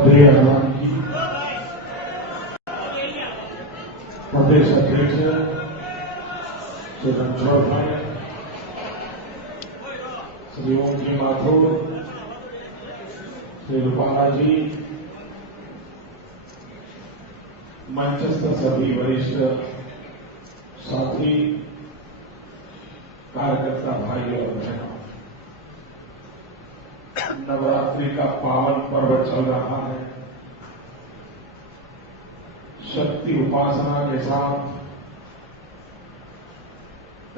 श्रद्धेय हनुमान जी, प्रदेश अध्यक्ष श्री रणछोड़ भाई, श्री ओम जी माथुर, श्री रूपाला जी, मंचस्थ सभी वरिष्ठ साथी, कार्यकर्ता भाई और बहनों, नवरात्रि का पावन पर्व चल रहा है। शक्ति उपासना के साथ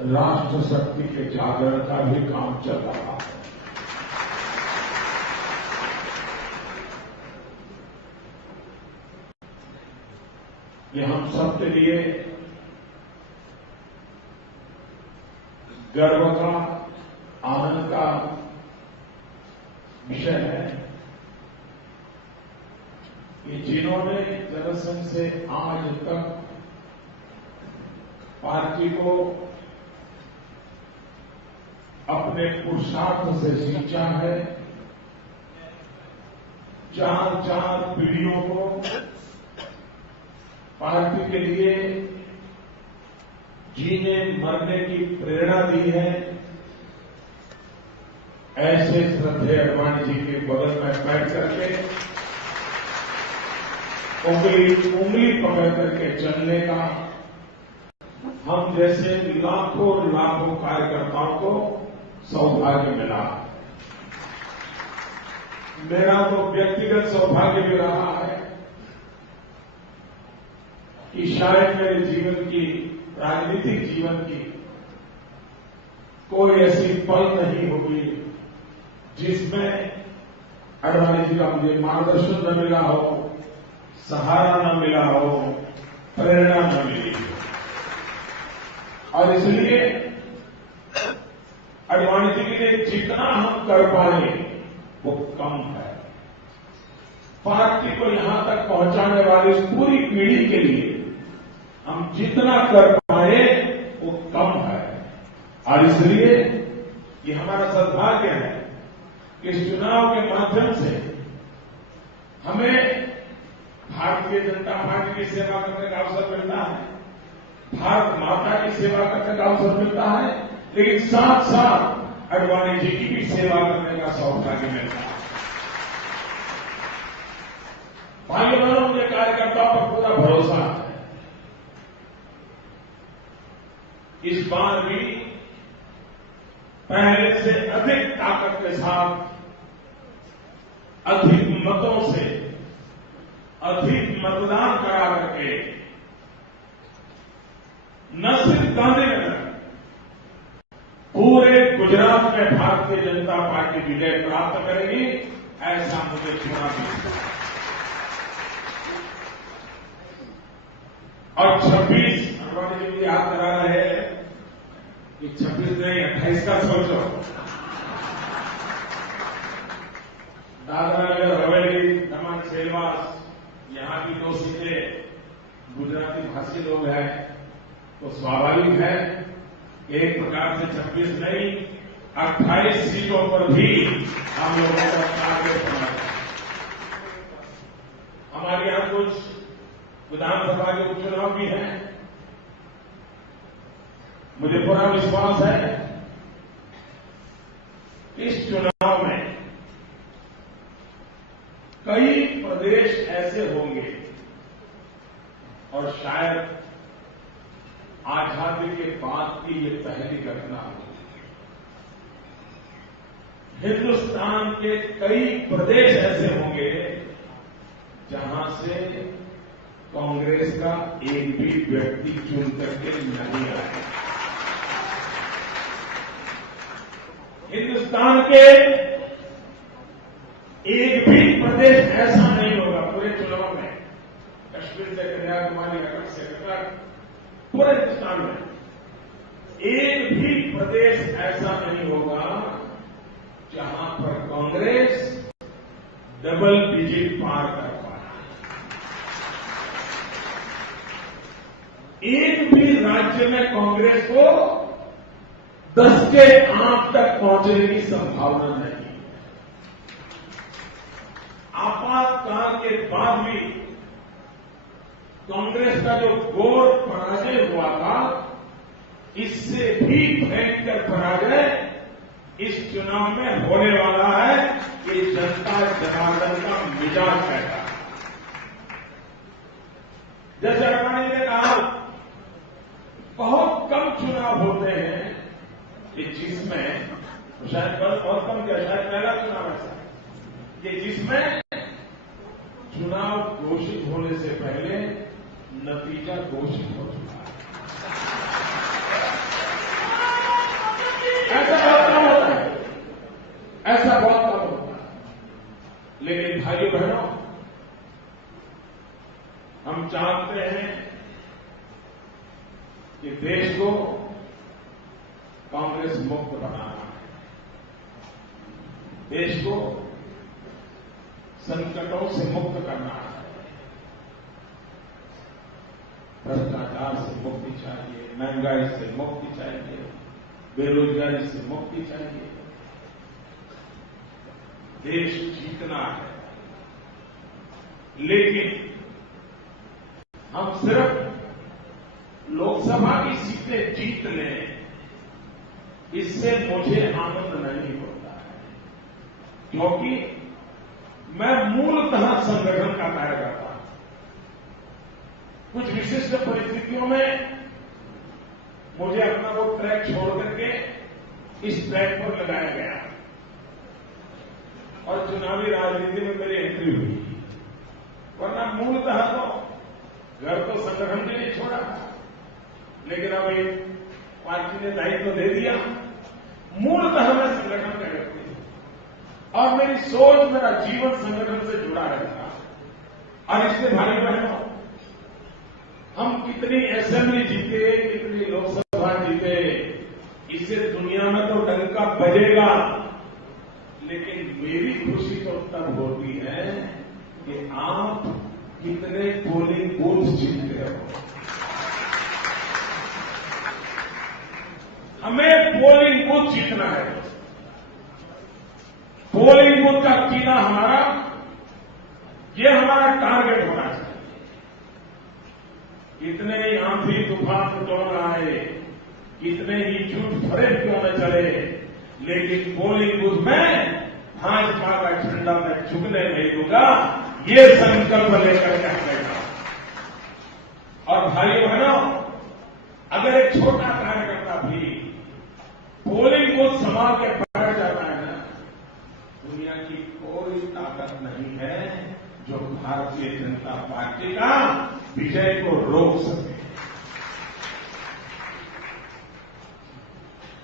राष्ट्र शक्ति के जागरण का भी काम चल रहा है। ये हम सबके लिए गर्व का, आनंद का विषय है कि जिन्होंने जनसंघ से आज तक पार्टी को अपने पुरुषार्थ से सींचा है, 4 पीढ़ियों को पार्टी के लिए जीने मरने की प्रेरणा दी है, ऐसे श्रद्धेय हनुमान जी के बगल में बैठ करके उंगली पकड़ करके चलने का हम जैसे लाखों कार्यकर्ताओं को सौभाग्य मिला। मेरा तो व्यक्तिगत सौभाग्य भी रहा है कि शायद मेरे जीवन की, राजनीतिक जीवन की कोई ऐसी पल नहीं होगी जिसमें अडवाणी जी का मुझे मार्गदर्शन न मिला हो, सहारा न मिला हो, प्रेरणा न मिली हो। और इसलिए अडवाणी जी के लिए जितना हम कर पाए वो कम है। पार्टी को यहां तक पहुंचाने वाली इस पूरी पीढ़ी के लिए हम जितना कर पाए वो कम है। और इसलिए ये हमारा सौभाग्य है कि इस चुनाव के माध्यम से हमें भारतीय जनता पार्टी की सेवा करने का अवसर मिलता है, भारत माता की सेवा करने का अवसर मिलता है, लेकिन साथ साथ अडवाणी जी की भी सेवा करने का सौभाग्य मिलता है। भाइयों बहनों, मुझे कार्यकर्ताओं पर पूरा भरोसा है। इस बार भी पहले से अधिक ताकत के साथ, अधिक मतों से, अधिक मतदान करा करके न सिर्फ गांधीनगर, पूरे गुजरात में भारतीय जनता पार्टी विजय प्राप्त करेगी, ऐसा मुझे पूरा विश्वास है। और 26 अडवाणी जी याद करा रहे हैं कि 26 नहीं 28 का सोचो। दादरा नगर हवेली, दमन, सेलवास, यहां की 2 सीटें गुजराती भाषी लोग हैं, तो स्वाभाविक है एक प्रकार से 26 नहीं 28 सीटों पर भी हम लोगों का टारगेट बना है। हमारे यहां कुछ विधानसभा के उपचुनाव भी हैं। मुझे पूरा विश्वास है इस चुनाव में कई प्रदेश ऐसे होंगे और शायद आजादी के बाद की ये पहली घटना होगी। हिंदुस्तान के कई प्रदेश ऐसे होंगे जहां से कांग्रेस का एक भी व्यक्ति चुन करके नहीं आया। हिंदुस्तान के एक भी प्रदेश ऐसा नहीं होगा पूरे चुनाव में, कश्मीर से कन्याकुमारी, अटक से कटक, पूरे हिंदुस्तान में एक भी प्रदेश ऐसा नहीं होगा जहां पर कांग्रेस डबल डिजिट पार कर पाए। एक भी राज्य में कांग्रेस को 10 के आंक तक पहुंचने की संभावना नहीं। आपातकाल के बाद भी कांग्रेस का जो घोर पराजय हुआ था, इससे भी भयंकर पराजय इस चुनाव में होने वाला है। ये जनता जनार्दन का मिजाज कहता है। जैसे अडवाणी ने कहा, बहुत कम चुनाव होते हैं कि जिसमें, शायद बहुत कम क्या, शायद पहला चुनाव ऐसा है कि जिसमें चुनाव घोषित होने से पहले नतीजा घोषित हो चुका है। ऐसा बहुत कम होता है, ऐसा बहुत कम होता है। लेकिन भाइयों बहनों, हम चाहते हैं कि देश को कांग्रेस मुक्त बनाना है, देश को संकटों से मुक्त करना है, भ्रष्टाचार से मुक्ति चाहिए, महंगाई से मुक्ति चाहिए, बेरोजगारी से मुक्ति चाहिए। देश जीतना है, लेकिन हम सिर्फ लोकसभा की सीटें जीत लें, इससे मुझे आनंद नहीं होता है, क्योंकि मैं मूलतः संगठन का कार्यकर्ता हूं। कुछ विशिष्ट परिस्थितियों में मुझे अपना वो ट्रैक छोड़ करके इस ट्रैक पर लगाया गया और चुनावी राजनीति में मेरी एंट्री हुई, वरना मूलतः तो घर तो संगठन के लिए छोड़ा था, लेकिन अब एक पार्टी ने दायित्व दे दिया। मूलतः मैं संगठन का व्यक्ति हूं और मेरी सोच, मेरा जीवन संगठन से जुड़ा रहता। और इससे भाई बहनों, हम कितनी असेंबली जीते, कितनी लोकसभा जीते, इससे दुनिया में तो डंका बजेगा, लेकिन मेरी खुशी तो तब होती है कि आप कितने पोलिंग बूथ जीतते हो। हमें पोलिंग बूथ जीतना है। पोलिंग बूथ का जीना हमारा, ये हमारा टारगेट होना चाहिए। कितने ही आंधी तूफान क्यों न आए, कितने ही झूठ फरेब क्यों न चले, लेकिन पोलिंग बूथ में भाजपा का झंडा मैं झुकने नहीं दूंगा, ये संकल्प लेकर के बैठा। और भाइयों बहनों, अगर एक छोटा कार्यकर्ता भी पोलिंग बूथ संभाल के बैठ जाता है ना, दुनिया की कोई ताकत नहीं है जो भारतीय जनता पार्टी का विजय को रोक सके।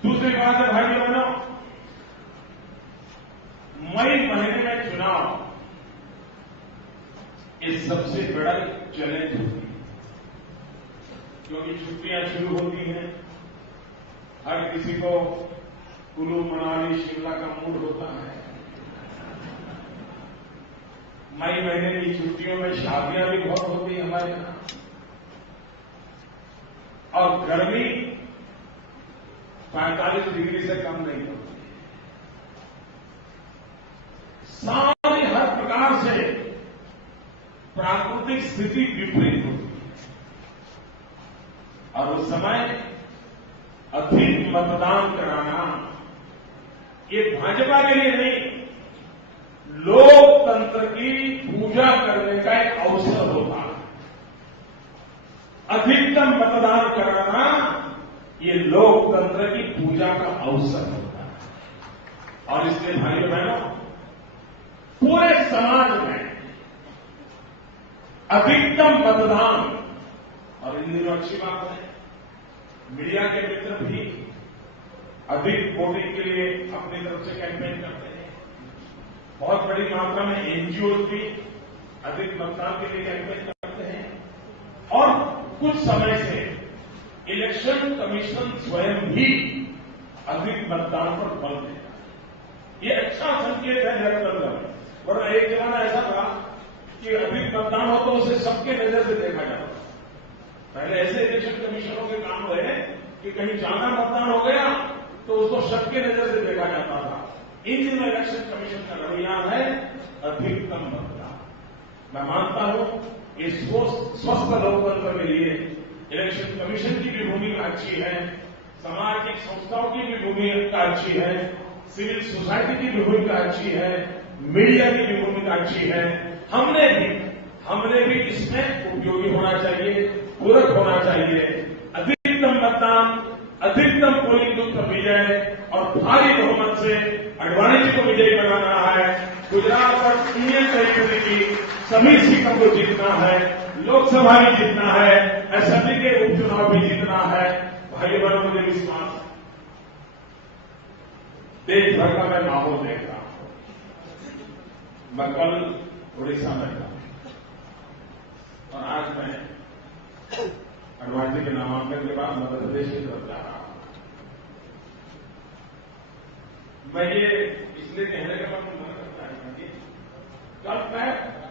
दूसरी बात है भाइयों बहनों, मई महीने में चुनाव, ये सबसे बड़ा चैलेंज होती है, क्योंकि छुट्टियां शुरू होती हैं। हर किसी को कुल्लू मनाली शिमला का मूड होता है। मई महीने की छुट्टियों में शादियां भी बहुत होती है हमारे यहां, और गर्मी 45 डिग्री से कम नहीं होती। सारी हर प्रकार से प्राकृतिक स्थिति विपरीत होती है, और उस समय अधिक मतदान कराना, ये भाजपा के लिए नहीं, लोकतंत्र की पूजा करने का एक अवसर होता है। अधिकतम मतदान कराना, ये लोकतंत्र की पूजा का अवसर होता है। और इसलिए भाइयों बहनों, पूरे समाज में अधिकतम मतदान, और इन दिनों अच्छी बात है, मीडिया के मित्र भी अधिक वोटिंग के लिए अपनी तरफ से कैंपेन करते हैं। बहुत बड़ी मात्रा में एनजीओ भी अधिक मतदान के लिए कैंपेन करते हैं, और कुछ समय से इलेक्शन कमीशन स्वयं भी अधिक मतदान पर बल देता है। ये अच्छा संकेत है लोकतंत्र में, वरना एक जमाना ऐसा था कि अधिक मतदान हो तो उसे सबके नजर से देखा जाता। पहले ऐसे इलेक्शन कमीशनों के काम हुए कि कहीं ज्यादा मतदान हो गया तो उसको सबके नजर से देखा जाता था। इन दिनों इलेक्शन कमीशन का रवैया है अधिकतम मतदान। मैं मानता हूं इस स्वस्थ लोकतंत्र के लिए इलेक्शन कमीशन की भी भूमिका अच्छी है, सामाजिक संस्थाओं की भी भूमिका अच्छी है, सिविल सोसाइटी की भी भूमिका अच्छी है, मीडिया की भी भूमिका अच्छी है। हमने भी इसमें उपयोगी होना चाहिए, पूरक होना चाहिए। अधिकतम मतदान, अधिकतम पोलिंग बूथ पर विजय और भारी बहुमत से आडवाणी जी को विजयी बनाना है। गुजरात और यूनियन टेरिटरी की सभी सीटों को जीतना है, लोकसभा भी जीतना है, असेंबली के उपचुनाव भी जीतना है। भाइयों बहनों, मुझे विश्वास है देश भर का मैं माहौल देख रहा हूं। मैं कल उड़ीसा में था और आज मैं आडवाणी जी के नामांकन के बाद मध्य प्रदेश की तरफ जा रहा हूं। मैं ये इसलिए कहने का मन करता है कि कल मैं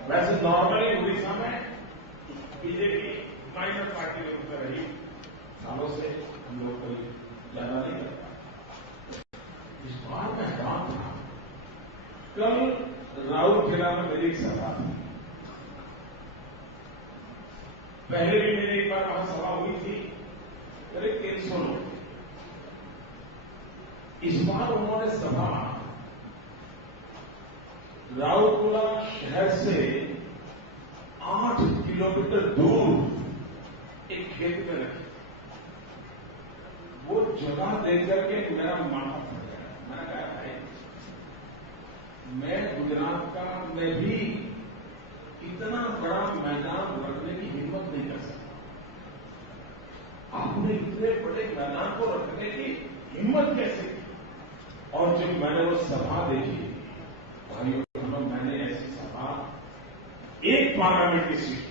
वैसे नॉर्मली उड़ीसा में बीजेपी माइनर पार्टी के रूप में रही, सालों से हम लोग कोई ज्यादा नहीं करता। इस बार मैं हैरान था। कल राउरकेला में मेरी एक सभा थी। पहले भी मेरी एक बार वहां सभा हुई थी, करीब 300 लोग। इस बार उन्होंने सभा राउरकेला शहर से 8 किलोमीटर दूर एक खेत में रखी। वो जगह देख करके मेरा माथा फट गया। मैंने कहा भाई, मैं गुजरात का मैं भी इतना बड़ा मैदान रखने की हिम्मत नहीं कर सकता। आपने इतने बड़े मैदान को रखने की हिम्मत कैसे की? और जब मैंने वो सभा देखी, भाइयों बहनों, मैंने ऐसी सभा एक पार्लियामेंट की सीट,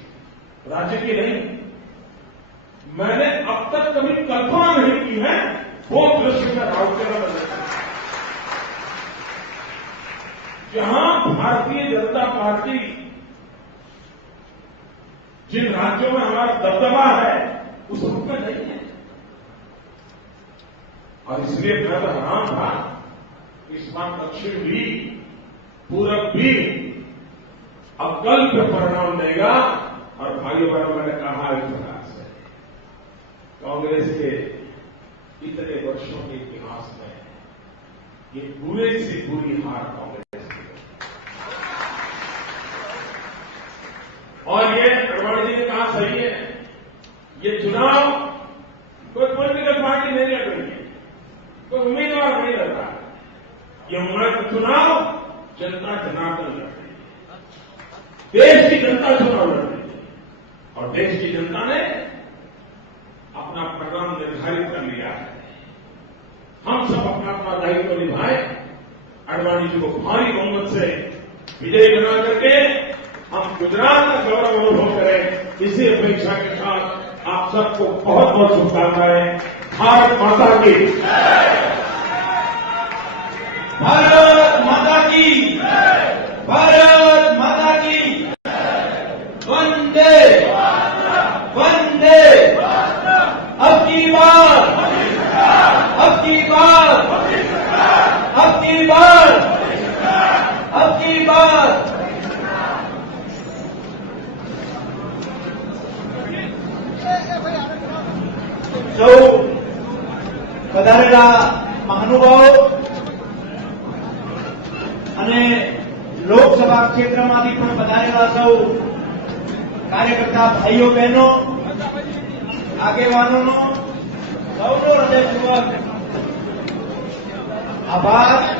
राज्य की नहीं, मैंने अब तक कभी कल्पना नहीं की है। वो दृश्य में राउरकेला में देखा, जहां भारतीय जनता पार्टी जिन राज्यों में हमारा दबदबा है उस रूप में नहीं है। और इसलिए मैं तो हैरान था, इस बार दक्षिण भी, पूरब भी अकल पे परिणाम देगा। और भाइयों बहनों, मैंने कहा इस प्रकार से कांग्रेस के इतने वर्षों के इतिहास में ये बुरे से बुरी हार कांग्रेस की। और ये आडवाणी जी ने कहा सही है, ये चुनाव कोई पॉलिटिकल पार्टी नहीं लड़ रही है, कोई उम्मीदवार नहीं लड़ रहा। ये चुनाव जनता जनार्दन लड़ रही है, देश की जनता चुनाव लड़ रही है। और देश की जनता ने अपना परिणाम निर्धारित कर लिया है। हम सब अपना अपना दायित्व निभाएं, आडवाणी जी को भारी बहुमत से विजयी बना करके हम गुजरात का गौरव अनुभव करें। इसी अपेक्षा के साथ आप सबको बहुत बहुत शुभकामनाएं। भारत माता की, भारत माता की, भारत माता की, वंदे वंदे। अब की बार, अब की बार, अब की बार, अब की बार। સૌ પધારેલા મહાનુભાવો અને લોકસભા ક્ષેત્રમાંથી પણ પધારેલા સૌ કાર્યકર્તા ભાઈઓ બહેનો, આગેવાનોનો સૌનો હૃદયપૂર્વક આભાર.